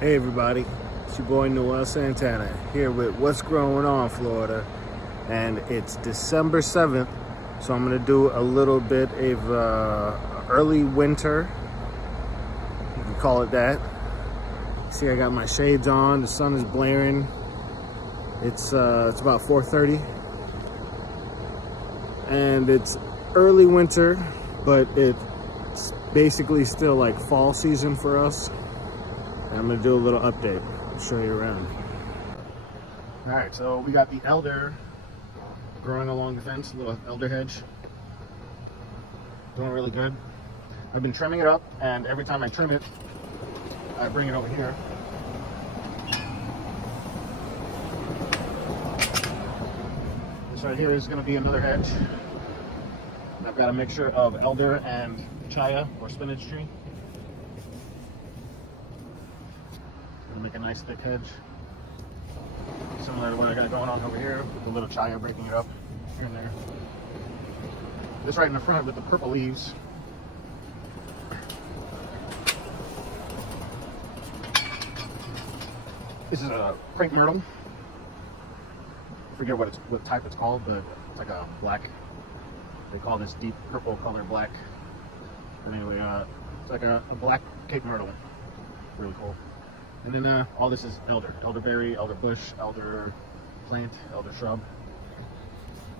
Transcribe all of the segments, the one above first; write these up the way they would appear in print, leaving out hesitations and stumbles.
Hey everybody, it's your boy Noel Santana here with What's Growing On Florida, and it's December 7th, so I'm gonna do a little bit of early winter, you can call it that. See, I got my shades on, the sun is blaring. It's about 4:30 and it's early winter, but it's basically still like fall season for us. I'm gonna do a little update, show you around. All right, so we got the elder growing along the fence, little elder hedge. Doing really good. I've been trimming it up, and every time I trim it, I bring it over here. This right here is gonna be another hedge. I've got a mixture of elder and chaya, or spinach tree. Make a nice thick hedge, similar to what I got going on over here with the little chaya breaking it up here and there. This right in the front with the purple leaves, this is a crepe myrtle. I forget what type it's called, but it's like a black, they call this deep purple color black. But anyway, it's like a black cape myrtle. Really cool. And then all this is elderberry, elder bush, elder plant, elder shrub.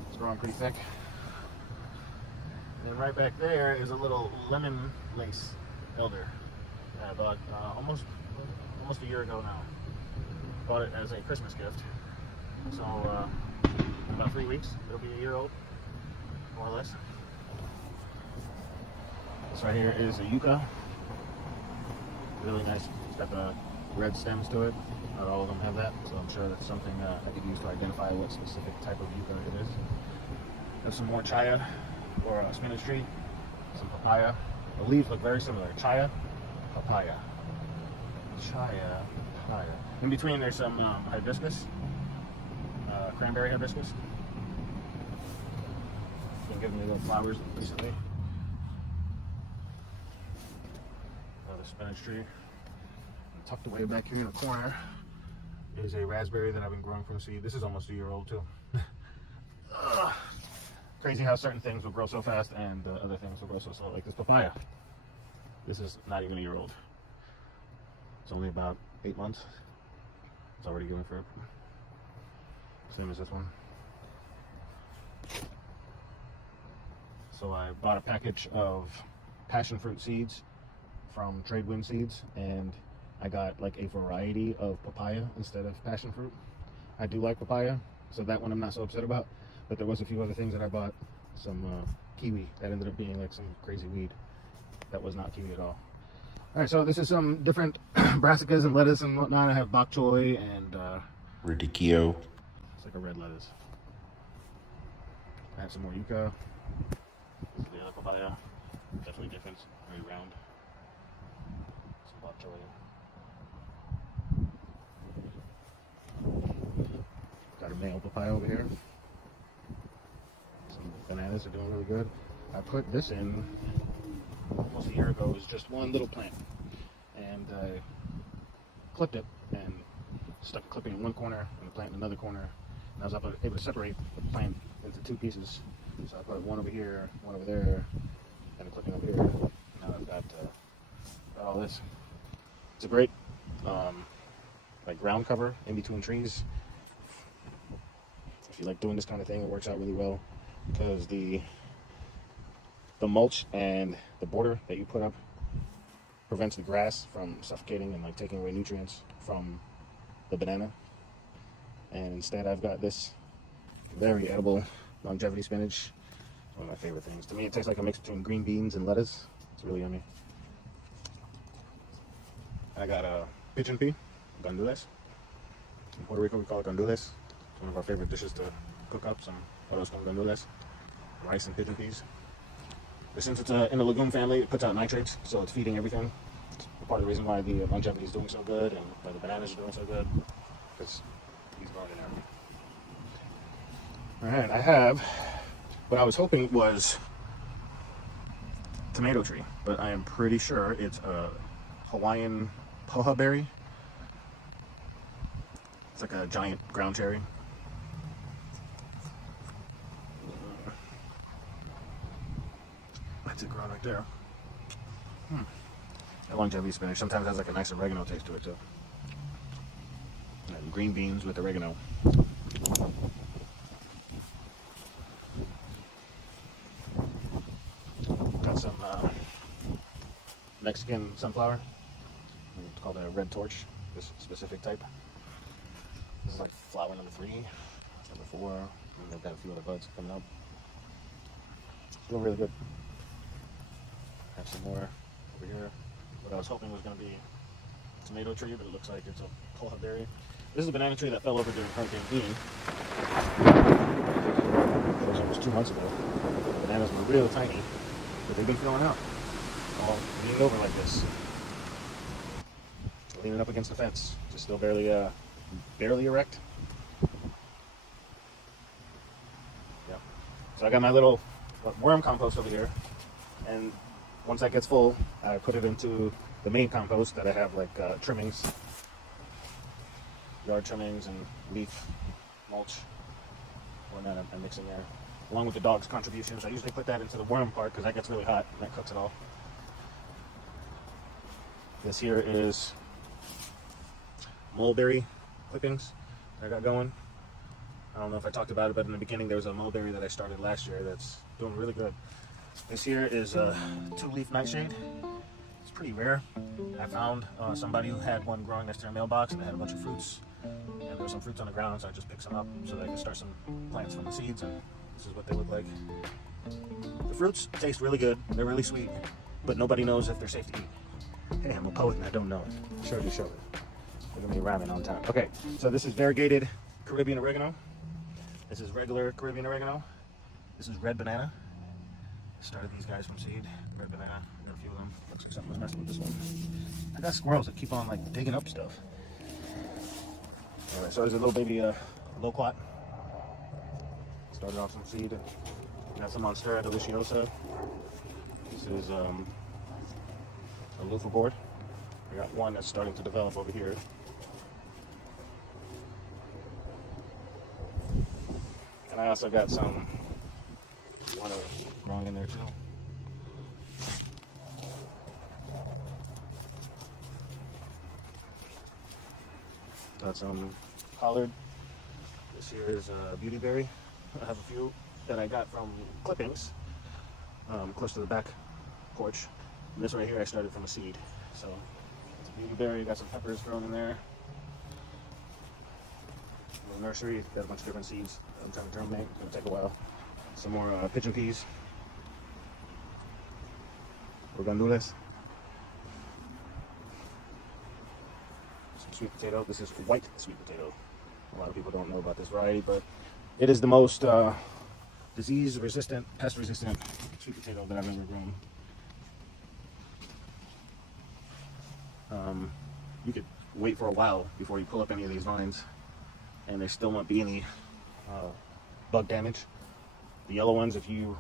It's growing pretty thick. And then right back there is a little lemon lace elder. I bought almost a year ago now. Bought it as a Christmas gift. So in about 3 weeks, it'll be a year old, more or less. This right here is a yucca. Really nice. It's got the red stems to it. Not all of them have that, so I'm sure that's something I could use to identify what specific type of yucca it is. There's some more chaya, or a spinach tree, some papaya. The leaves look very similar. Chaya, papaya. Chaya, papaya. In between there's some hibiscus, cranberry hibiscus. Been giving me little flowers recently. Another spinach tree. Tucked away back here in the corner is a raspberry that I've been growing from seed. This is almost a year old too. Crazy how certain things will grow so fast and other things will grow so slow, like this papaya. This is not even a year old. It's only about 8 months. It's already giving fruit. Same as this one. So I bought a package of passion fruit seeds from Tradewind Seeds, and I got like a variety of papaya instead of passion fruit. I do like papaya, so that one I'm not so upset about. But there was a few other things that I bought. Some kiwi that ended up being like some crazy weed. That was not kiwi at all. All right, so this is some different brassicas and lettuce and whatnot. I have bok choy and radicchio. It's like a red lettuce. I have some more yucca. This is the other papaya. Definitely different. Very round. Some bok choy. Got a male papaya over here. Some bananas are doing really good. I put this in almost a year ago. It was just one little plant, and I clipped it and stuck a clipping in one corner and the plant in another corner, and I was able to separate the plant into 2 pieces. So I put one over here, one over there, and a clipping over here. Now I've got all this. It's a great like ground cover in between trees. If you like doing this kind of thing, it works out really well because the mulch and the border that you put up prevents the grass from suffocating and like taking away nutrients from the banana. And instead I've got this very edible longevity spinach. It's one of my favorite things. To me it tastes like a mix between green beans and lettuce. It's really yummy. I got a pigeon pea, gandules. In Puerto Rico we call it gandules. It's one of our favorite dishes to cook up, some arroz con gandules, rice and pigeon peas. But since it's in the legume family, it puts out nitrates, so it's feeding everything. It's part of the reason why the longevity is doing so good and why the bananas are doing so good, because he's growing in everything. Alright, I have what I was hoping was tomato tree, but I am pretty sure it's a Hawaiian poha berry. It's like a giant ground cherry. That's it growing right there. That longevity spinach sometimes has like a nice oregano taste to it too. And green beans with oregano. Got some Mexican sunflower. It's called a red torch, this specific type. This is like flower number 3, number 4, and they've got a few other buds coming up. Doing really good. Have some more over here. What I was hoping was going to be a tomato tree, but it looks like it's a poha berry. This is a banana tree that fell over during Hurricane Ian. It was almost 2 months ago. The bananas were real tiny, but they've been filling out. All leaned over like this. Leaning up against the fence. Just still barely erect. Yeah. So I got my little worm compost over here, and once that gets full, I put it into the main compost that I have, like trimmings, yard trimmings and leaf mulch, or not, I'm mixing there, along with the dog's contributions. I usually put that into the worm part because that gets really hot and that cooks it all. This here is mulberry clippings that I got going. I don't know if I talked about it, but in the beginning there was a mulberry that I started last year that's doing really good. This here is a 2-leaf nightshade. It's pretty rare. I found somebody who had one growing next to their mailbox, and they had a bunch of fruits. And there were some fruits on the ground, so I just picked some up so that I could start some plants from the seeds, and this is what they look like. The fruits taste really good. They're really sweet, but nobody knows if they're safe to eat. Hey, I'm a poet and I don't know it. Show it. Look at me rhyming on time. Okay, so this is variegated Caribbean oregano. This is regular Caribbean oregano. This is red banana. Started these guys from seed. Red banana. I got a few of them. Looks like something was messing with this one. I got squirrels that keep on like digging up stuff. Alright, so there's a little baby loquat. Started off some seed. Got some Monstera deliciosa. This is a loofah board. I got one that's starting to develop over here. And I also got some water growing in there too. Got some collard. This here is a beautyberry. I have a few that I got from clippings close to the back porch. And this right here I started from a seed. So it's a beautyberry. Got some peppers growing in there. A nursery. Got a bunch of different seeds that I'm trying to germinate. It's gonna take a while. Some more pigeon peas. We're gonna do this. Some sweet potato. This is white sweet potato. A lot of people don't know about this variety, but it is the most disease-resistant, pest-resistant sweet potato that I've ever grown. You could wait for a while before you pull up any of these vines, and there still won't be any bug damage. The yellow ones, if you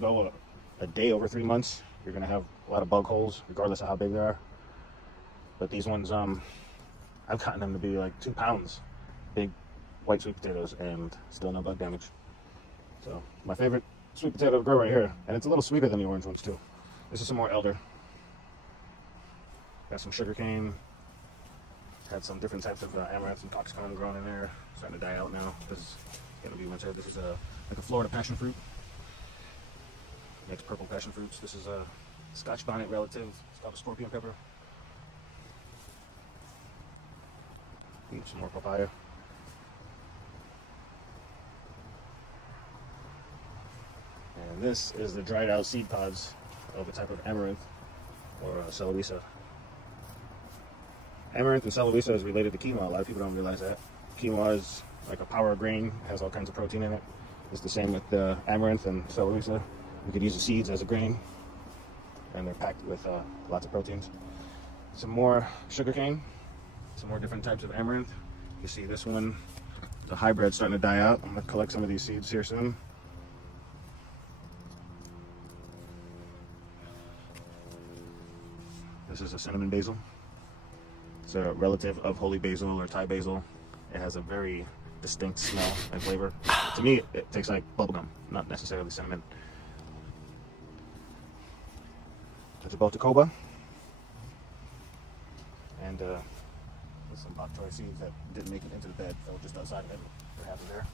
go a day over 3 months, you're gonna have a lot of bug holes, regardless of how big they are. But these ones, I've gotten them to be like 2 pounds, big white sweet potatoes, and still no bug damage. So my favorite sweet potato to grow right here, and it's a little sweeter than the orange ones too. This is some more elder. Got some sugarcane. Had some different types of amaranth and coxcomb growing in there. Starting to die out now because it's gonna be winter. This is like a Florida passion fruit. Makes purple passion fruits. This is a Scotch bonnet relative. It's called a scorpion pepper. Need some more papaya. And this is the dried out seed pods of a type of amaranth or celoisa. Amaranth and celoisa is related to quinoa. A lot of people don't realize that. Quinoa is like a power grain, has all kinds of protein in it. It's the same with the amaranth and celoisa. You could use the seeds as a grain, and they're packed with lots of proteins. Some more sugarcane, some more different types of amaranth. You see this one, the hybrid starting to die out. I'm going to collect some of these seeds here soon. This is a cinnamon basil. It's a relative of holy basil or Thai basil, It has a very distinct smell and flavor. To me, it tastes like bubblegum, not necessarily cinnamon. The sapote and some bok choy seeds that didn't make it into the bed, fell just outside of it. They're happy there.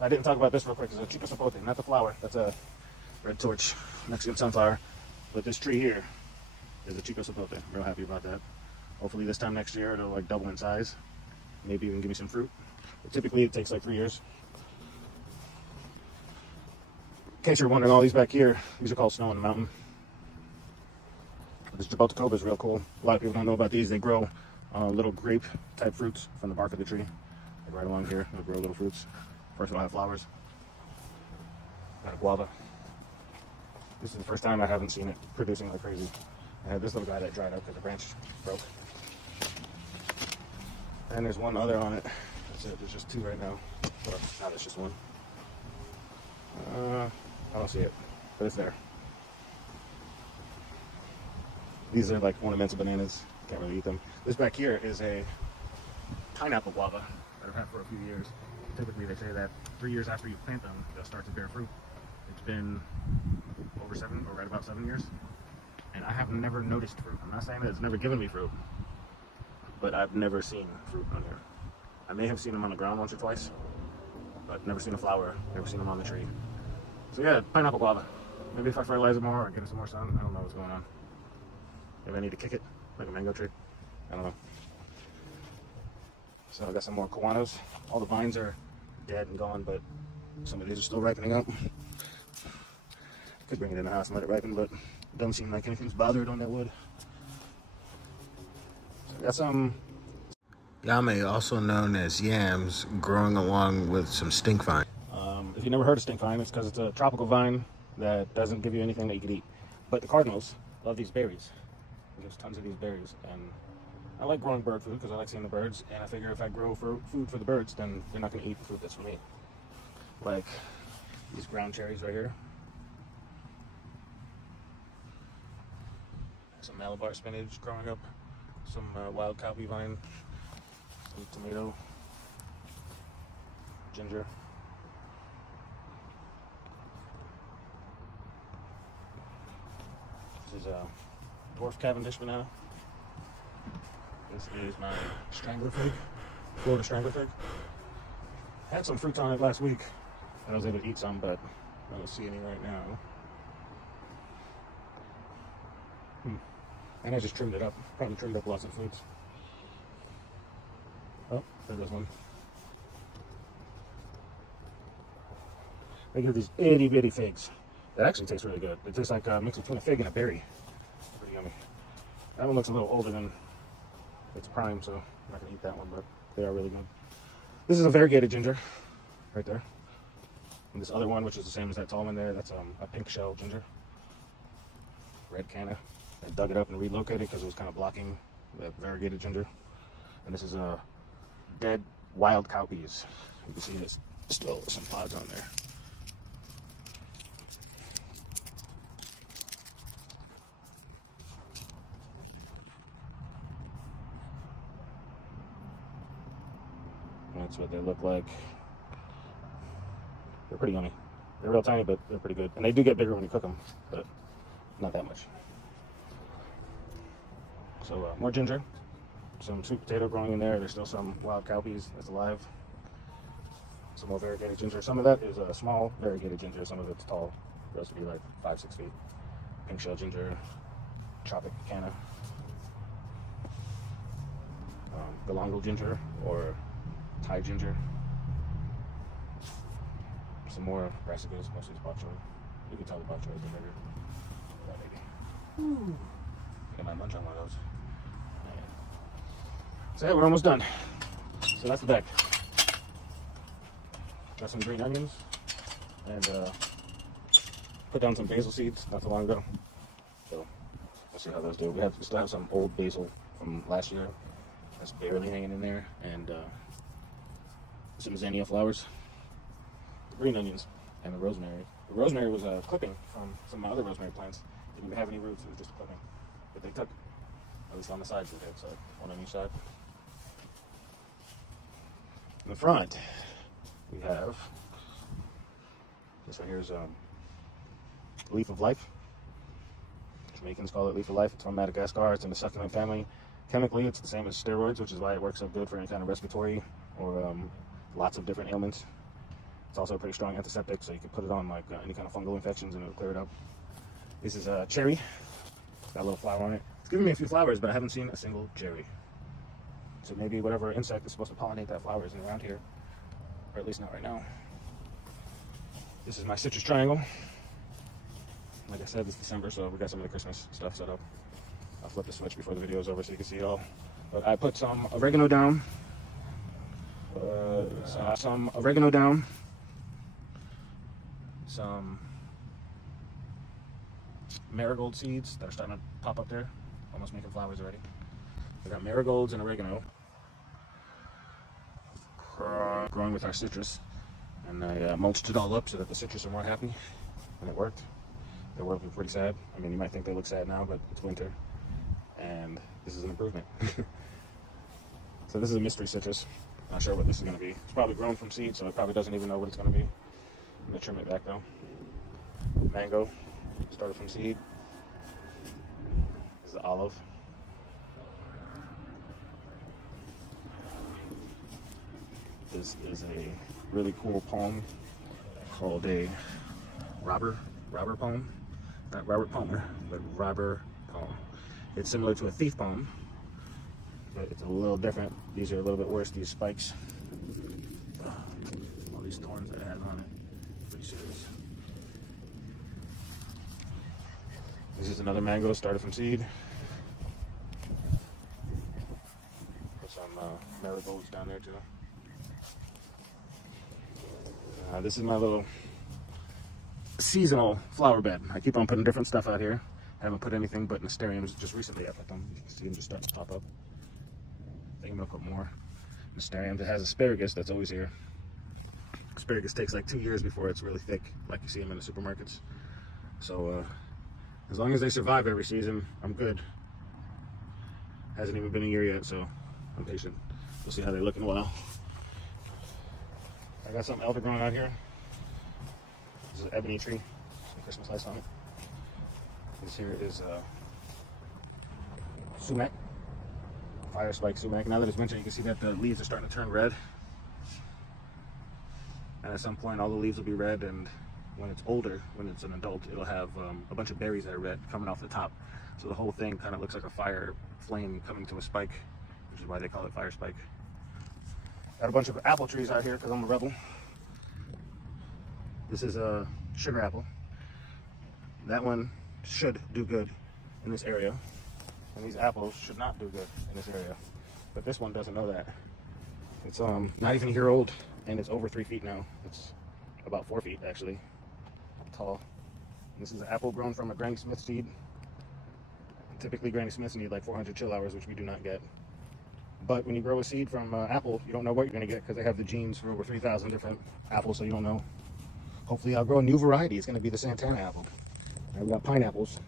I didn't talk about this real quick. It's a Chico sapote, not the flower. That's a red torch Mexican sunflower. But this tree here is a Chico sapote. I'm real happy about that. Hopefully this time next year it'll like double in size. Maybe even give me some fruit. But typically it takes like 3 years. In case you're wondering, all these back here, these are called snow in the mountain. This jaboticoba is real cool. A lot of people don't know about these. They grow little grape type fruits from the bark of the tree. Like right along here, they'll grow little fruits. First it'll have flowers. Got a guava. This is the first time I haven't seen it producing like crazy. I had this little guy that dried up because the branch broke. And there's one other on it. That's it. There's just 2 right now. Well, now there's just 1. I don't see it, but it's there. These are like ornamental bananas. Can't really eat them. This back here is a pineapple guava that I've had for a few years. Typically they say that 3 years after you plant them, they'll start to bear fruit. It's been over 7 or right about 7 years. And I have never noticed fruit. I'm not saying that it's never given me fruit, but I've never seen fruit on here. I may have seen them on the ground once or twice, but never seen a flower, never seen them on the tree. So yeah, pineapple guava. Maybe if I fertilize it more or give it some more sun, I don't know what's going on. Maybe I need to kick it like a mango tree. I don't know. So I got some more koanos. All the vines are dead and gone, but some of these are still ripening up. Could bring it in the house and let it ripen, but it doesn't seem like anything's bothered on that wood. So I got some Yame, also known as yams, growing along with some stink vine. If you never heard of stink vine, it's because it's a tropical vine that doesn't give you anything that you could eat. But the cardinals love these berries. There's tons of these berries, and I like growing bird food because I like seeing the birds, and I figure if I grow food for the birds, then they're not going to eat the food that's for me. Like these ground cherries right here. Some Malabar spinach growing up, some wild cowpea vine, some tomato, ginger. This is a dwarf Cavendish banana. This is my strangler fig, Florida strangler fig. Had some fruits on it last week, and I was able to eat some, but I don't see any right now. And I just trimmed it up. Probably trimmed up lots of fruits. Oh, there goes one. They give these itty bitty figs. That actually tastes really good. It tastes like a mix between a fig and a berry. Pretty yummy. That one looks a little older than its prime, so I'm not going to eat that one, but they are really good. This is a variegated ginger, right there. And this other one, which is the same as that tall one there, that's a pink shell ginger. Red canna. I dug it up and relocated because it was kind of blocking the variegated ginger. And this is a dead wild cowpeas. You can see there's still some pods on there. That's what they look like. They're pretty yummy. They're real tiny, but they're pretty good. And they do get bigger when you cook them, but not that much. So more ginger, some sweet potato growing in there. There's still some wild cowpeas that's alive. Some more variegated ginger. Some of that is a small variegated ginger. Some of it's tall. It goes to be like 5-6 feet. Pink shell ginger, tropic canna, galangal ginger or Thai ginger. Some more brassicas, mostly it's bok choy. You can tell the bok choy is bigger. Yeah, maybe. Ooh. Get my munch on one of those. Yeah. So yeah, we're almost done. So that's the bag. Got some green onions and put down some basil seeds not too long ago. So let's see how those do. We still have some old basil from last year that's barely hanging in there, and some zinnia flowers, green onions, and the rosemary. The rosemary was a clipping from some of my other rosemary plants. Didn't even have any roots, it was just a clipping. But they took, at least on the sides of it, so one on each side. In the front, we have this one here is leaf of life. Jamaicans call it leaf of life. It's from Madagascar. It's in the succulent family. Chemically, it's the same as steroids, which is why it works so good for any kind of respiratory or lots of different ailments. It's also a pretty strong antiseptic, so you can put it on like any kind of fungal infections and it'll clear it up. This is a cherry. It's got a little flower on it. It's giving me a few flowers, but I haven't seen a single cherry. So maybe whatever insect is supposed to pollinate that flower isn't around here, or at least not right now. This is my citrus triangle. Like I said, it's December, so we got some of the Christmas stuff set up. I'll flip the switch before the video is over so you can see it all. But I put some oregano down. Some marigold seeds that are starting to pop up there. Almost making flowers already. I got marigolds and oregano growing with our citrus. And I mulched it all up so that the citrus are more happy. And it worked. They were looking pretty sad. I mean, you might think they look sad now, but it's winter. And this is an improvement. So this is a mystery citrus. Not sure what this is going to be. It's probably grown from seed, so it probably doesn't even know what it's going to be. I'm going to trim it back though. Mango, started from seed. This is the olive. This is a really cool palm called a robber palm. Not Robert Palmer, but robber palm. It's similar to a thief palm, but it's a little different. These are a little bit worse, these spikes. All these thorns that it has on it. Pretty serious. This is another mango, started from seed. Put some marigolds down there too. This is my little seasonal flower bed. I keep on putting different stuff out here. I haven't put anything but nasturtiums just recently. I put them. You can see them just starting to pop up. I think I'm gonna put more nasturtiums. It has asparagus that's always here. Asparagus takes like 2 years before it's really thick, like you see them in the supermarkets. So as long as they survive every season, I'm good. Hasn't even been a year yet, so I'm patient. We'll see how they look in a while. I got some elder growing out here. This is an ebony tree. Some Christmas lights on it. This here is sumac. Fire spike sumac. Now that it's winter, you can see that the leaves are starting to turn red. And at some point, all the leaves will be red, and when it's older, when it's an adult, it'll have a bunch of berries that are red coming off the top. So the whole thing kind of looks like a fire flame coming to a spike, which is why they call it fire spike. Got a bunch of apple trees out here because I'm a rebel. This is a sugar apple. That one should do good in this area, and these apples should not do good in this area. But this one doesn't know that. It's not even a year old, and it's over 3 feet now. It's about 4 feet actually tall. And this is an apple grown from a Granny Smith seed. Typically, Granny Smiths need like 400 chill hours, which we do not get. But when you grow a seed from apple, you don't know what you're going to get because they have the genes for over 3,000 different apples, so you don't know. Hopefully I'll grow a new variety. It's going to be the Santana apple. And we got pineapples,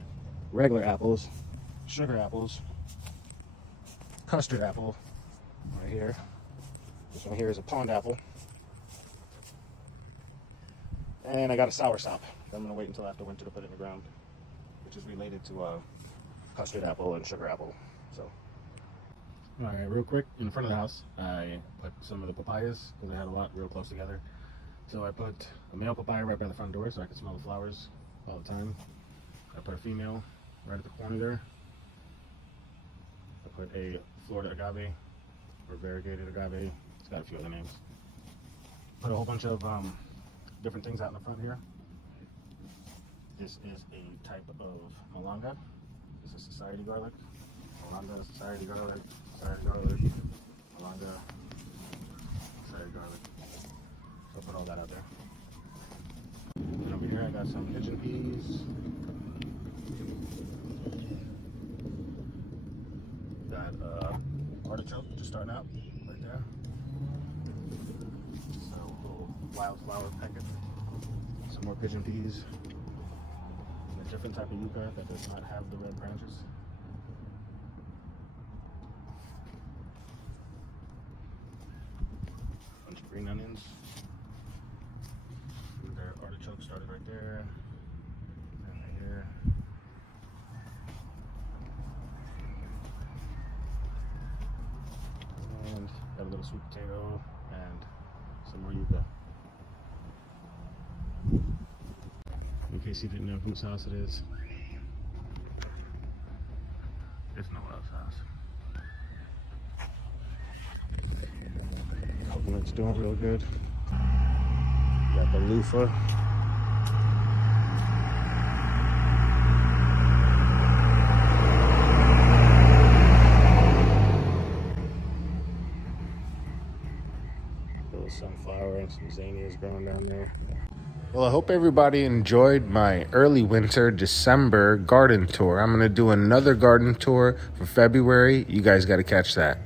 regular apples, sugar apples, custard apple right here. This one here is a pondapple. And I got a soursop. I'm going to wait until after winter to put it in the ground, which is related to custard apple and sugar apple. So. Alright, real quick, in front of the house, I put some of the papayas, because I had a lot real close together. So I put a male papaya right by the front door so I could smell the flowers all the time. I put a female right at the corner there. I put a Florida agave, or variegated agave. It's got a few other names. Put a whole bunch of different things out in the front here. This is a type of malanga. This is society garlic. Malanga, society garlic, malanga, society garlic. So I'll put all that out there. And over here I got some pigeon peas. Got artichoke just starting out right there. So a little wildflower packet. Some more pigeon peas. And a different type of yucca that does not have the red branches. green onions. And their artichoke started right there. And right here. And got a little sweet potato and some more yuca. In case you didn't know whose house it is, it's Noel's house. Coconut's doing real good. Got the loofah. Little sunflower and some zinnias growing down there. Well, I hope everybody enjoyed my early winter December garden tour. I'm going to do another garden tour for February. You guys got to catch that.